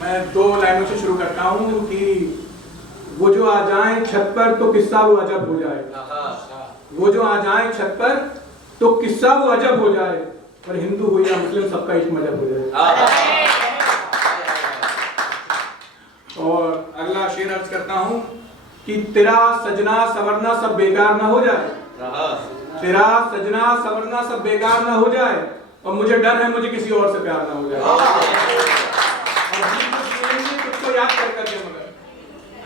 मैं दो लाइनों से शुरू करता हूँ कि वो जो आ जाए छत पर तो किस्सा वो अजब हो जाए। वो जो आ जाए छत पर तो किस्सा वो अजब हो जाए, और हिंदू हो या मुस्लिम सबका इश्क मजहब हो जाए। और अगला शेर अर्ज करता हूँ कि तेरा सजना सवरना सब बेकार ना हो जाए, तेरा सजना सवरना सब बेकार ना हो जाए, और मुझे डर है मुझे किसी और से प्यार ना हो जाए। तुझको याद कर करके मगर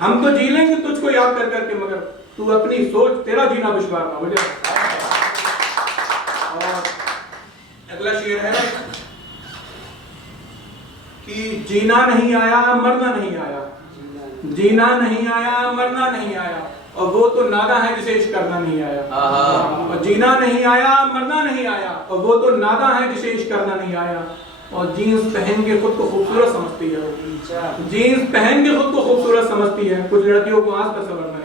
हम तो जी लेंगे तुझको याद कर करके, मगर तू अपनी सोच तेरा जीना दुश्वार ना हो जाए। और अगला शेर है कि जीना नहीं आया मरना नहीं आया, जीना नहीं आया मरना नहीं आया, और वो तो नादा है जिसे इश्क करना नहीं आया। और जीना नहीं आया मरना नहीं आया, और वो तो नादा है जिसे इश्क करना नहीं आया। और जीन्स पहन के खुद को खूबसूरत समझती है, जीन्स पहन के खुद को खूबसूरत समझती है, कुछ लड़कियों को आंख पर सवरना है।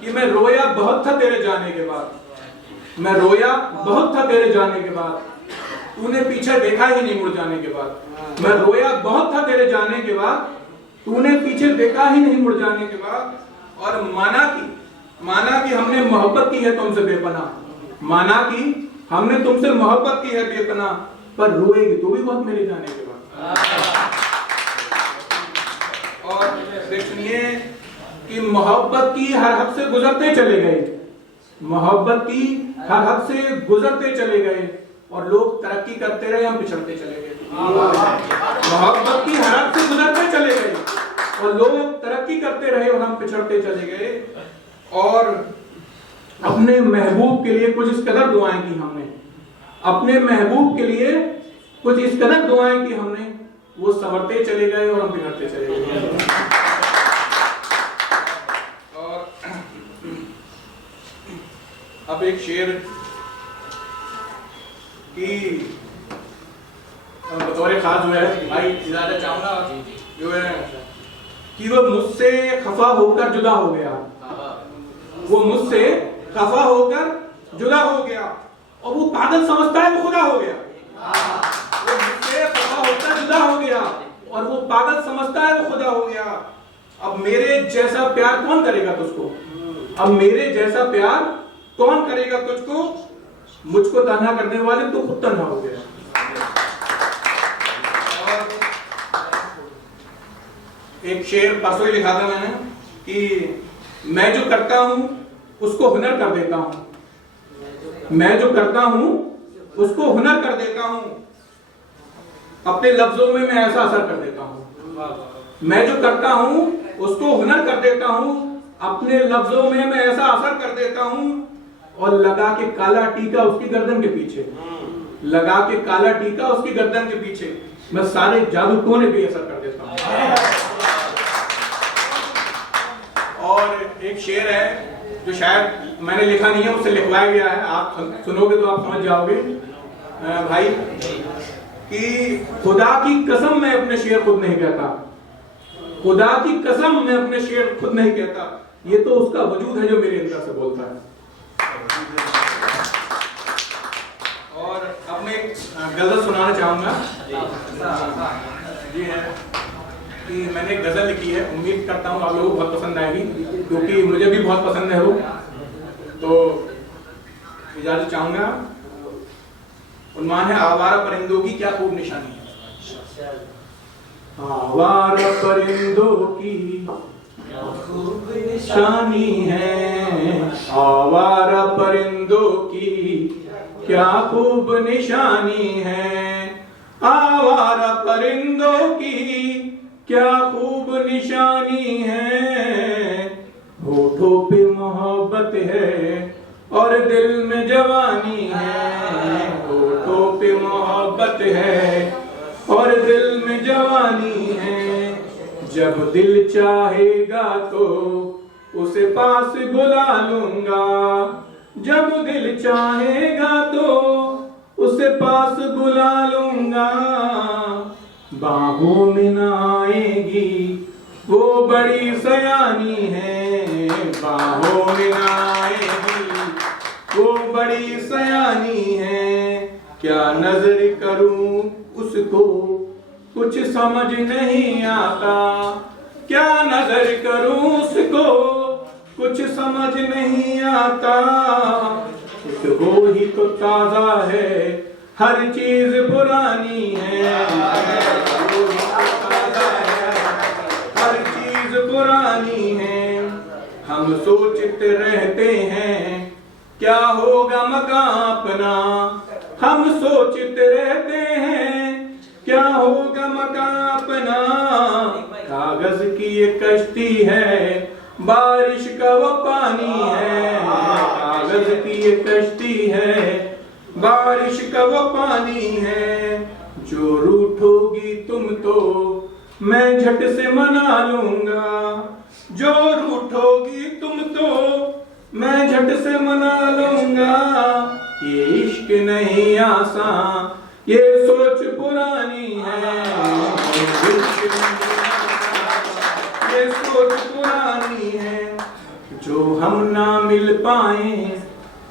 कि मैं रोया बहुत था तेरे जाने के बाद, मैं रोया बहुत था तेरे जाने के बाद, तूने पीछे देखा ही नहीं मुड़ जाने के बाद। मैं रोया बहुत था तेरे जाने के बाद, तूने पीछे देखा ही नहीं मुड़ जाने के बाद। और माना कि हमने मोहब्बत की है तुमसे बेपनाह, माना कि हमने तुमसे मोहब्बत की है बेपनाह, पर रोएगी तो भी बहुत मेरे जाने के बाद। और सुनिए कि मोहब्बत की हर हद से गुजरते चले गए, मोहब्बत की हर हद से गुजरते चले गए, और लोग तरक्की करते रहे हम पिछड़ते चले गए। मोहब्बत की हर हद से गुजरते चले गए और लोग तरक्की करते रहे और हम पिछड़ते चले गए। और अपने महबूब के लिए कुछ इस कदर दुआएं की हमने, अपने महबूब के लिए कुछ इस कदर दुआएं की हमने, वो संवरते चले गए और हम बिगड़ते चले गए। और अब एक शेर कि बतौर खास जो है भाई इजाजत चाहूंगा, जो है कि वो मुझसे खफा होकर जुदा हो गया, वो मुझसे खफा होकर जुदा हो गया, और वो पागल समझता है वो खुदा हो गया। वो मुझसे खफा होकर जुदा हो गया और वो पागल समझता है वो खुदा हो गया। अब मेरे जैसा प्यार कौन करेगा तुझको, अब मेरे जैसा प्यार कौन करेगा तुझको, मुझको तन्हा करने वाले तो खुद तन्हा हो गया। एक शेर परसों ही लिखा था मैंने कि मैं जो करता हूं उसको हुनर कर देता हूं, मैं जो करता हूं उसको हुनर कर देता हूं, अपने लफ्जों में मैं ऐसा असर कर देता हूं। मैं जो करता हूं उसको हुनर कर देता हूं, अपने लफ्जों में मैं ऐसा असर कर देता हूं, और लगा के काला टीका उसकी गर्दन के पीछे, लगा के काला टीका उसकी गर्दन के पीछे, मैं सारे जादू टोने भी असर कर देता हूं। और एक शेर है जो शायद मैंने लिखा नहीं है, उससे लिखवाया गया है, आप सुनोगे तो आप समझ जाओगे भाई, कि खुदा की कसम मैं अपने शेर खुद नहीं कहता, खुदा की कसम मैं अपने शेर खुद नहीं कहता, ये तो उसका वजूद है जो मेरे अंदर से बोलता है। और अब मैं गजल सुनाना चाहूंगा, ये है कि मैंने एक गजल लिखी है, उम्मीद करता हूँ आप लोगों को बहुत पसंद आएगी, क्योंकि मुझे भी बहुत पसंद है वो। तो इजाजत चाहूंगा। उन्वान है आवारा परिंदों की क्या खूब निशानी है, आवारा परिंदों की क्या खूब निशानी है, आवारा परिंदों की क्या खूब निशानी है, आवारा परिंदों की क्या खूब निशानी है, होठों पे मोहब्बत है और दिल में जवानी है, होठों पे मोहब्बत है और दिल में जवानी है, जब दिल चाहेगा तो उसे पास बुला लूंगा, जब दिल चाहेगा तो उसे पास बुला लूंगा, बाहों में न आएगी वो बड़ी सयानी है, बाहों में न आएगी बड़ी सयानी है, क्या नजर करूं उसको कुछ समझ नहीं आता, क्या नजर करूं उसको कुछ समझ नहीं आता। एक वो ही तो ताजा है, हर चीज पुरानी है, वो ही तो ताजा है, हर चीज पुरानी है। हम सोचते रहते हैं क्या होगा मकान अपना, हम सोचते रहते हैं क्या होगा मकान अपना। कागज की ये कश्ती है, बारिश का वो पानी है, कागज की ये कश्ती है, बारिश का वो पानी है। जो रूठोगी तुम तो मैं झट से मना लूंगा, जो रूठोगी तुम तो मैं झट से मना लूंगा। ये इश्क नहीं आसान, ये सोच पुरानी है, ये सोच पुरानी है। जो हम ना मिल पाए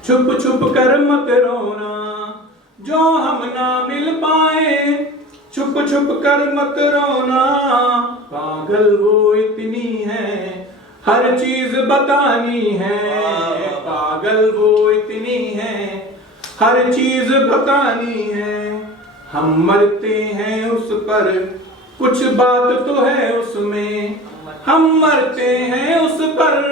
छुप छुप कर मत रोना, जो हम ना मिल पाए छुप छुप कर मत रोना। पागल वो इतनी है, हर चीज बतानी है, पागल वो इतनी है, हर चीज बतानी है। हम मरते हैं उस पर, कुछ बात तो है उसमें, हम मरते हैं उस पर,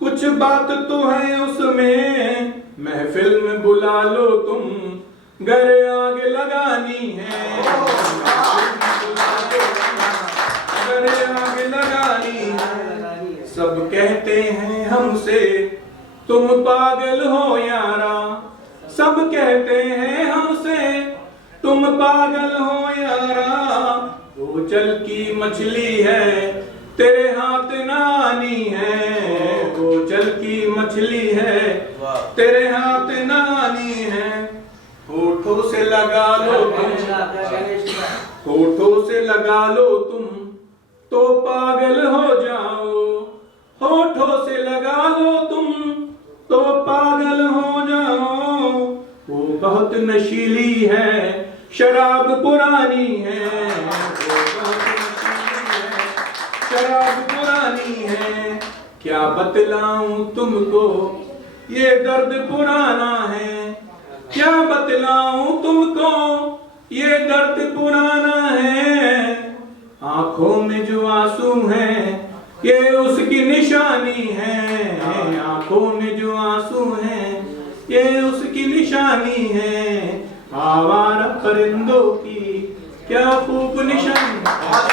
कुछ बात तो है उसमें। महफिल में बुला लो तुम, घर आग लगानी है, घर आग लगानी है। सब कहते हैं हमसे तुम पागल हो यारा, सब कहते हैं हमसे तुम पागल हो यारा। वो जल की मछली है तेरे हाथ ना आनी है, वो जल की मछली है तेरे हाथ ना आनी है। होठों से लगा लो तुम, होठों से लगा लो तुम तो पागल हो जाओ, होठों से लगा लो तुम तो पागल हो जाओ। वो बहुत नशीली है, शराब पुरानी है, वो बहुत नशीली है, शराब पुरानी है। क्या बतलाऊं तुमको ये दर्द पुराना है, क्या बतलाऊं तुमको ये दर्द पुराना है। आंखों में जो आंसू हैं ये उसकी निशानी है, आंखों में जो आंसू हैं ये उसकी निशानी है। आवारा परिंदों की क्या खूब निशानी।